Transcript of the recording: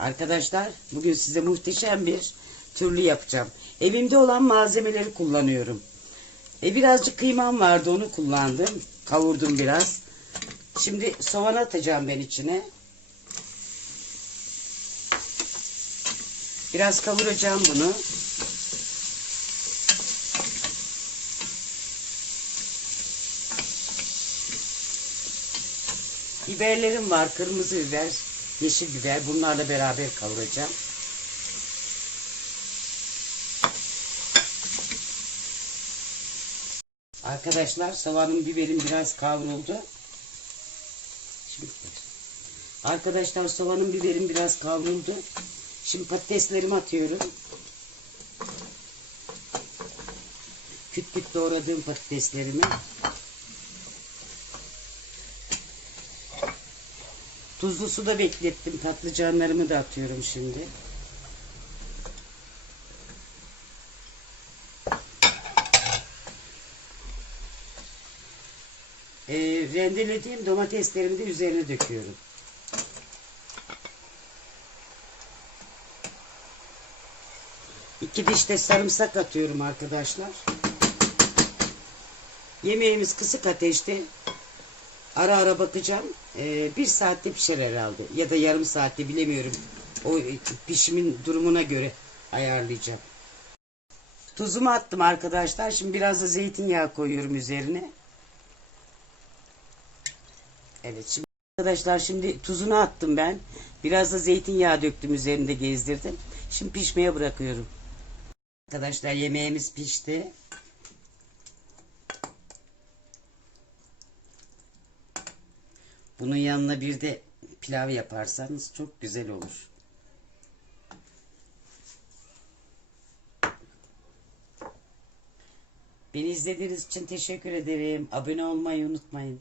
Arkadaşlar bugün size muhteşem bir türlü yapacağım. Evimde olan malzemeleri kullanıyorum. E birazcık kıymam vardı onu kullandım. Kavurdum biraz. Şimdi soğan atacağım ben içine. Biraz kavuracağım bunu. Biberlerim var. Kırmızı biber, yeşil biber. Bunlarla beraber kavuracağım. Arkadaşlar soğanım biberim biraz kavruldu. Şimdi, arkadaşlar soğanım biberim biraz kavruldu. Şimdi patateslerimi atıyorum. Küt küt doğradığım patateslerimi. Tuzlu suda beklettim. Patlıcanlarımı da atıyorum şimdi. Ee, rendelediğim domateslerimi de üzerine döküyorum. İki diş de sarımsak atıyorum arkadaşlar. Yemeğimiz kısık ateşte. Ara ara bakacağım. Ee, bir saatte pişer herhalde. Ya da yarım saatte bilemiyorum. O pişimin durumuna göre ayarlayacağım. Tuzumu attım arkadaşlar. Şimdi biraz da zeytinyağı koyuyorum üzerine. Evet şimdi arkadaşlar şimdi tuzunu attım ben. Biraz da zeytinyağı döktüm üzerinde gezdirdim. Şimdi pişmeye bırakıyorum. Arkadaşlar yemeğimiz pişti. Bunun yanına bir de pilav yaparsanız çok güzel olur. Beni izlediğiniz için teşekkür ederim. Abone olmayı unutmayın.